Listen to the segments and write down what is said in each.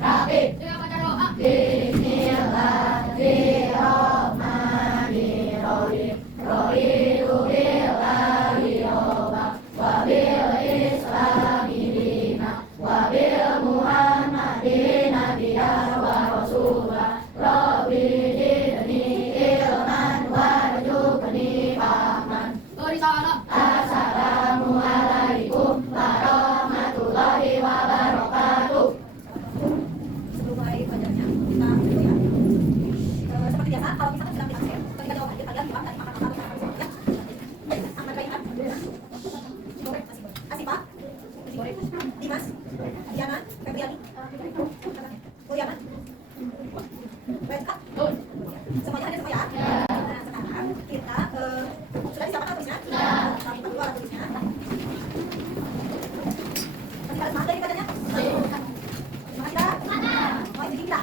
rapi. Dengan baca doa. Bismillahirrahmanirrahim. Raditu billahi robba wa bil islami dina wa bil muhammadin nabiyyan wa rasula. Rabbi zidni ilman warzuqni fahman. Assalamualaikum warahmatullahi wabarakatuh. Sebelum mulai belajarnya, kita dulu ya. Seperti biasa, kalau misalkan sedang di absen, ketika jawab hadir kalian bilang dari makan ya. Ahmad Baikar, Asifah, Dimas, Diana, Febriani, Uliana, Wedka. Semuanya ada semua ya. Nah, sekarang kita sudah disiapkan tulisnya. Kami berdua alat tulisnya. Masih ada semangat dari bacanya? Semangat tidak? Oh, itu kita.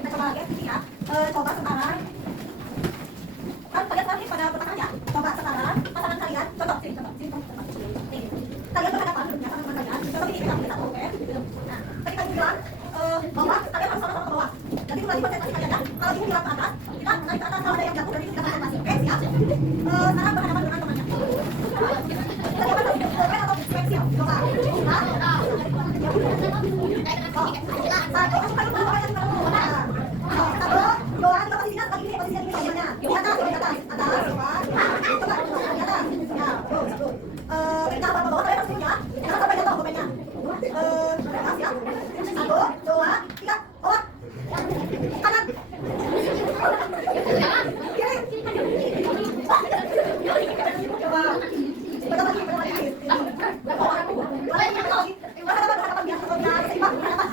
Kita coba lagi ya. Coba sekarang. Kan kalian sekarang ini pada pertama ya. Coba sekarang pasangan kalian. Contoh, sini. Nih. Kalian berhadapan dengan pasangan kalian. Contoh ini kita satu, oke? Nah, ketika bilang bawah, kalian harus sama-sama ke bawah. Jadi mulai konsentrasi kalian ya. Kalau ibu bilang ke atas, kita naik ke atas. Kalau ada yang jatuh, berarti kita konsentrasi. Oke, siap? Sekarang berhadapan dengan temannya. Kita lihat atau speksil. Coba. Satu, satu, dua, tiga, posisinya lagi ini, posisinya di atas, di atas, coba, di atas, ya, satu, kita bawah, kalian harus ya, jangan sampai jatuh pemainnya, ya, satu, dua, tiga, bawah, kanan, kiri, coba, betul lagi, bawah, hadapan biasa, seimbang, hadapan,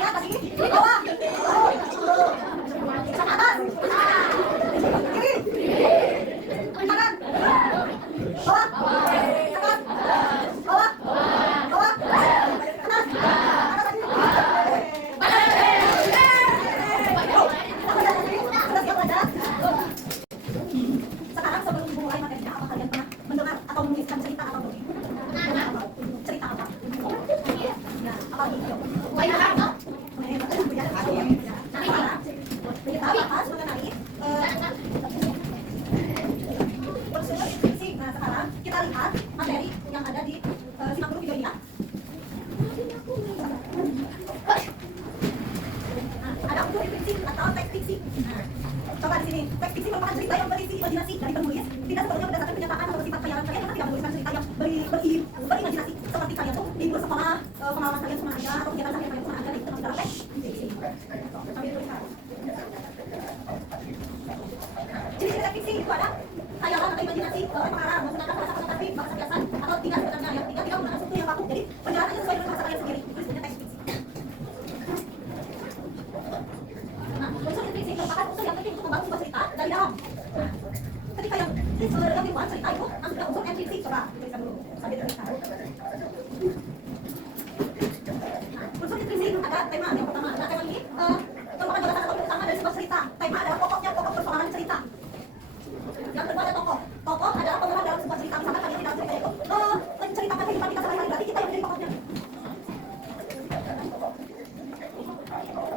ya, tadi, bawah, atas, kiri, kanan, bawah, atas, bawah, atas, sekarang sebelum mulai materinya, apa kalian pernah mendengar atau menuliskan cerita atau dongeng? Cerita apa? Nah, apa gitu? Kita bahas mengenai prosedur inskripsi. Nah, sekarang kita lihat materi yang ada di simak dulu video ini ya. Nah, ada unsur inskripsi atau teks fiksi. Nah, coba di sini. Teks fiksi merupakan cerita yang berisi imajinasi dari penulis. Tidak sepenuhnya berdasarkan kenyataan atau sifat khayalan kalian, karena tidak menuliskan cerita yang berimajinasi seperti kalian tuh di sekolah, pengalaman kalian cuma ada atau kegiatan kalian cuma ada di tengah segala teks fiksi. Sambil tuliskan. Jadi cerita fiksi itu ada khayalan atau imajinasi pengarang menggunakan bahasa fantasi, bahasa biasa atau tidak sebenarnya yang tidak menggunakan struktur yang baku. Jadi penjelasannya sesuai dengan bahasa kalian sendiri. Itu disebutnya teks fiksi. Nah, unsur fiksi merupakan unsur yang penting untuk membangun sebuah cerita dari dalam. Nah, ketika yang dibuat cerita itu masuklah unsur fiksi. Coba tuliskan dulu sambil tuliskan. Nah, unsur fiksi ada tema yang pertama. Nah, tema ini merupakan jelasan atau utama dari sebuah cerita. Tema adalah pokoknya, pokok persoalan cerita. Yang kedua ada tokoh. Tokoh adalah pemeran dalam sebuah cerita. Misalkan kalian tidak cerita itu menceritakan kehidupan kita sehari-hari, berarti kita yang menjadi tokohnya.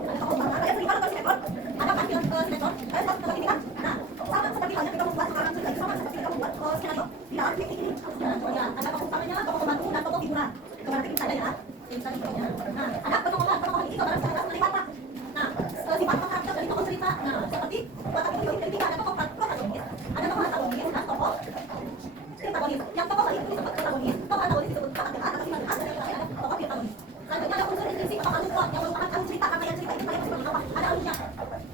Ada tokoh utama, kalian terlibat atau sinetron? Ada kan film sinetron? Kalian tahu tentang ini kan? Nah, sama seperti halnya kita membuat sekarang cerita itu sama seperti kita membuat skenario di dalam film ini. Nah, ya, ada tokoh utamanya, tokoh pembantu dan tokoh hiburan. Coba nanti kita ada ya. Nah, ada penokohan ini gambaran secara kelihatan. Nah, sifat karakter dari tokoh cerita. Nah, seperti watak video ini ada tokoh protagonis, ada tokoh antagonis, dan tokoh antagonis. Yang tokoh itu disebut protagonis, tokoh antagonis disebut karakter atau sifat khas, dan yang terakhir ada tokoh antagonis. Selanjutnya ada unsur intrinsik atau alur plot yang merupakan alur cerita, karena yang cerita itu kalian seperti apa? Ada alurnya.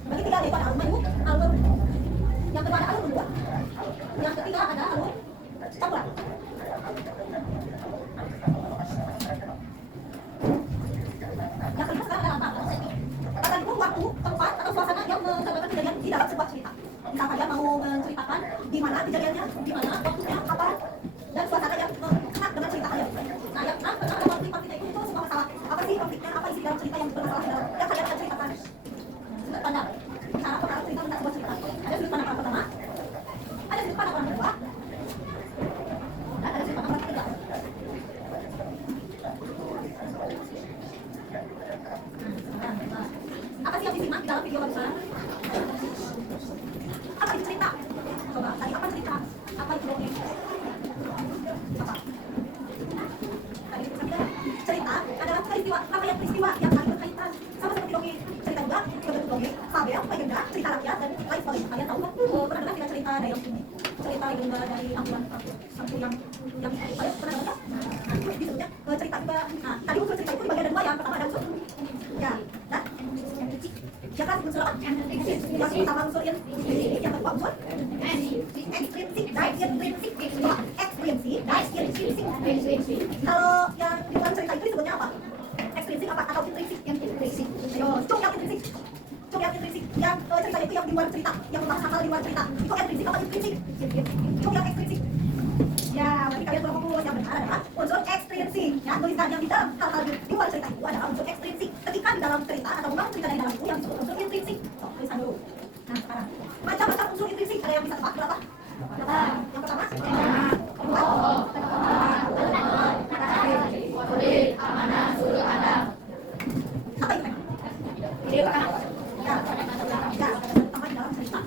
Bagi tiga ada alur menu, alur. Yang kedua ada alur membuat. Yang ketiga ada alur campuran. Yang kelima sekarang ada apa? Kata itu waktu, tempat, atau suasana yang menggambarkan kejadian di dalam sebuah cerita. Misal kalian mau menceritakan di mana kejadiannya, di mana waktunya, apa, dan suasana yang kena dengan cerita kalian. Nah, yang pernah ada konflik-konflik itu semua masalah. Apa sih konfliknya? Apa isi dalam cerita yang bermasalah di dalam? Yang kalian akan ceritakan. Sudut pandang. Cara pengarang cerita tentang sebuah cerita. Ada sudut pandang orang pertama, ada sudut pandang orang kedua, dan ada sudut pandang orang ketiga. disimak di dalam video barusan. Apa itu cerita? Coba, tadi apa cerita? Apa itu dongeng? Apa? Tadi itu cerita adalah peristiwa, rangkaian peristiwa yang saling berkaitan. Sama seperti dongeng. Cerita juga berbentuk dongeng, fabel, legenda, cerita rakyat, dan lain sebagainya. Kalian tahu kan? Pernah dengar tidak cerita dari cerita legenda dari Ampuan Sampu yang pernah dengar? Nah, itu disebutnya cerita juga. Nah, tadi unsur cerita itu dibagi ada dua. Yang pertama ada unsur ya, nah, ya kan unsur apa? Yang pertama unsur intrinsik, yang kedua unsur ekstrinsik, ekstrinsik. Kalau yang di dalam cerita itu disebutnya apa? Ekstrinsik apa atau intrinsik? Yang intrinsik. Ayo, cung yang intrinsik. Cung yang intrinsik. Yang cerita itu yang di luar cerita, yang membahas hal di luar cerita. Itu ekstrinsik apa intrinsik? Cung yang ekstrinsik. Ya, berarti kalian belum fokus. Yang benar adalah unsur ekstrinsik. Ya, tulisan yang di dalam hal-hal di luar cerita itu adalah unsur ekstrinsik. Ketika di dalam cerita atau membangun cerita dari dalam itu yang disebut unsur intrinsik. So, tulisan dulu. Nah, sekarang macam-macam unsur intrinsik ada yang bisa tebak berapa? Yang pertama? Apa itu? Ya, pertama di dalam cerita.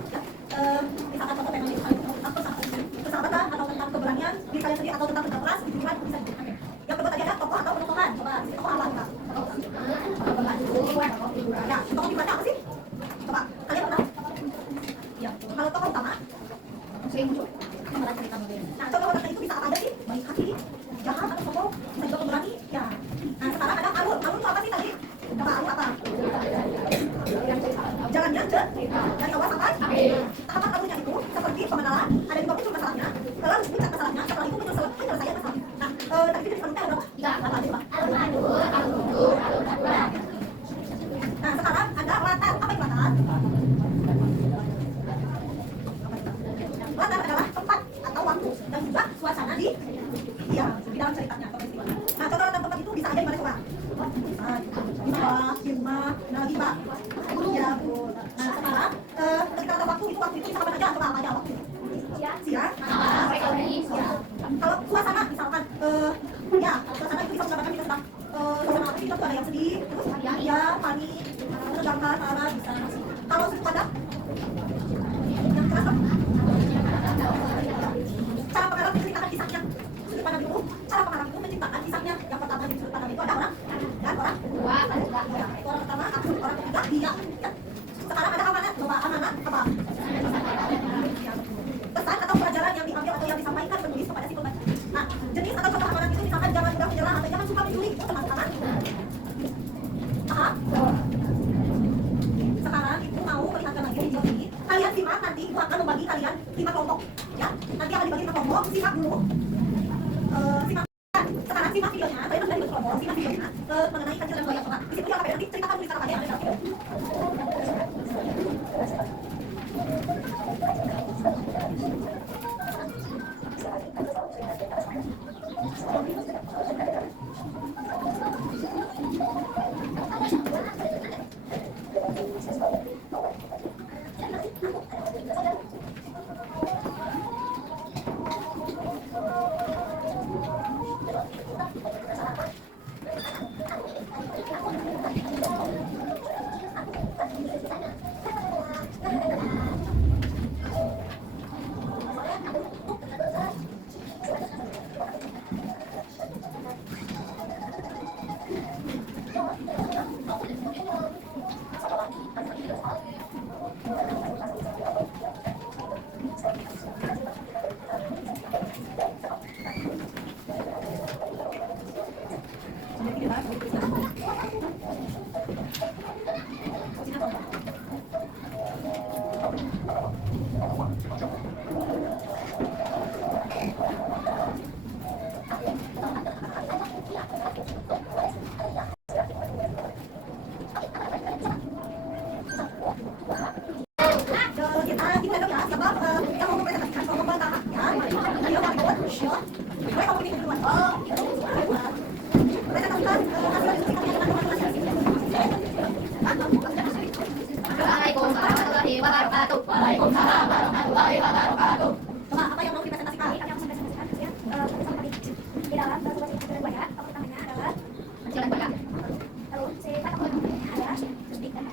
Misalkan contoh tema persahabatan atau tentang keberanian diri kalian sendiri atau tentang kerja keras di pikiran bisa disebut. Yang kedua tadi ada tokoh atau penontonan. Coba tokoh apa kita? Ya, tokoh figuranya apa sih? Coba kalian pernah? Ya, kalau tokoh utama sering muncul pemeran cerita. Nah, tokoh itu bisa apa aja sih? Baik hati, jahat atau sombong, bisa juga pemberani. Ya. Nah, sekarang ada alur. Alur itu apa sih tadi? Coba alur apa? Jalannya dari awal sampai tahapan alurnya itu seperti pengenalan, ada juga muncul masalahnya, lalu puncak masalahnya, setelah itu muncul penyelesaian masalah. Nah, tadi kita alurnya ada berapa? 3. Apa aja, Pak? Alur alur, alur untuk, alur darurat. Nah, sekarang ada latar. Apa itu latar? Latar adalah tempat atau waktu dan juga suasana di dalam ceritanya atau peristiwa. Nah, contoh latar tempat itu bisa aja di mana coba? Di rumah, di bak. Ya, nah sekarang ketika ada waktu itu bisa kapan aja, coba apa aja waktu? Siang. Kalau suasana misalkan, ya suasana itu bisa menggambarkan kita sedang suasana apa itu ada yang sedih, terus ya panik, menegangkan, marah bisa. Kalau sudut pandang, yang keras apa? Cara pengarang menceritakan kisahnya. Sudut pandang itu, cara pengarang itu menciptakan kisahnya. Yang pertama di sudut pandang itu ada orang dan orang kedua. Orang pertama aku, orang ketiga dia. Sekarang ada amanat, coba amanat apa? Pesan atau pelajaran yang diambil atau yang disampaikan penulis kepada si pembaca. Nah, jenis atau contoh amanat itu misalkan jangan mudah menyerah atau jangan suka mencuri, itu termasuk amanat. Paham? Sekarang ibu mau perlihatkan lagi video ini. Kalian simak, nanti ibu akan membagi kalian 5 kelompok. Ya, nanti akan dibagi 5 kelompok. Simak dulu. Simak. Sekarang simak videonya. Kalian sudah dibagi kelompok. Simak videonya mengenai kajian dan goyang. Di situ yang nanti ceritakan tulisan apa yang ada dalam video. Waalaikumsalam warahmatullahi wabarakatuh. Coba apa yang mau dipresentasikan? Yang mau dipresentasikan ya, seperti di dalam bahasa kecil buaya. Tokoh utamanya adalah Kecil dan buaya. lalu cerita tokoh utamanya adalah sedih dan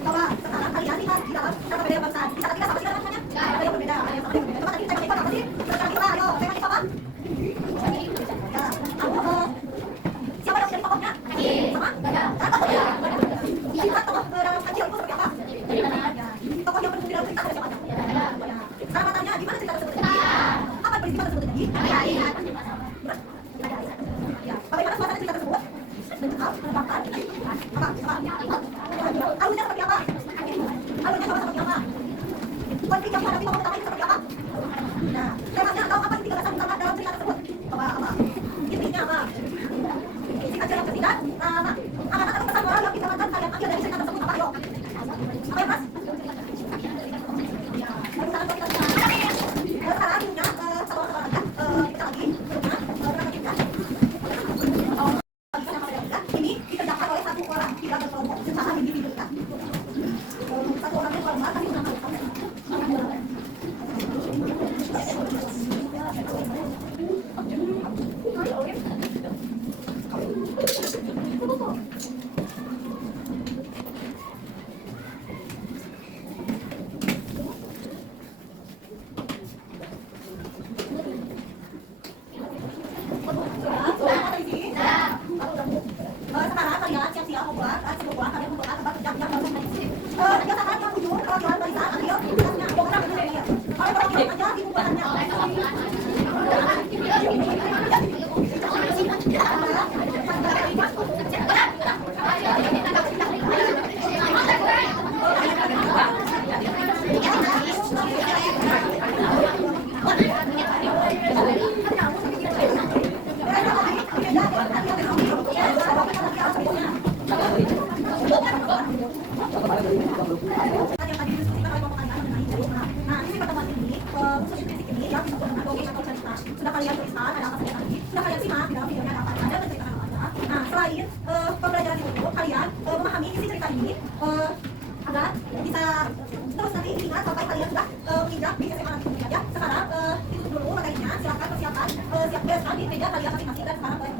Bahwa sekarang kalian lihat di dalam kata berbeda bangsa. Di kata kita sama sih kan namanya? Ada yang berbeda, ada yang sama, ada yang berbeda. Coba tadi saya pakai apa sih? Sekarang kita, ayo, saya pakai apa? Ya, aku, siapa dong dari tokohnya? Sama? Tokohnya. Sifat tokoh dalam kecil itu seperti apa? Tokoh yang berfungsi dalam cerita ada siapa? Ya. Sekarang katanya, gimana cerita tersebut terjadi? Apa peristiwa tersebut terjadi? Ya, bagaimana suasana cerita tersebut? Menempatkan apa? Alurnya seperti apa? Alurnya seperti apa? Konflik yang dihadapi tokoh utama itu seperti apa? Nah, temanya atau apa inti gagasan utama dalam cerita tersebut? Apa? Intinya apa? Singkat jelas tidak? Apa? Amanat atau pesan moral yang ditawarkan kalian ambil dari cerita tersebut apa? Ayo. Apa ya, Mas? Sekarang punya satu orang ya. Kita lagi grupnya berapa tim kan? Ini dikerjakan oleh satu orang, tidak berkelompok secara individu kan? Satu orang itu kelompok, tapi nama sekarang kalian siap-siap membuat sebuah kalian membuat tempat kerja yang bagus. Dia sekarang yang ujung kalau jualan barisan, ambil tugasnya ada orang yang dia. Kalau orang aja di pembuatannya. Nah, ini pertemuan ini, khusus prinsip ini yang disebut dengan dongeng atau cerita. Sudah kalian tuliskan, ada apa saja tadi. Sudah kalian simak di dalam videonya ada apa saja, dan ceritakan apa saja. Nah, selain pembelajaran itu, kalian memahami isi cerita ini agar bisa terus nanti diingat sampai kalian sudah menginjak di SMA nanti ya. Sekarang ditutup dulu materinya, silakan persiapan, siap bereskan di meja kalian masing-masing dan sekarang mulai.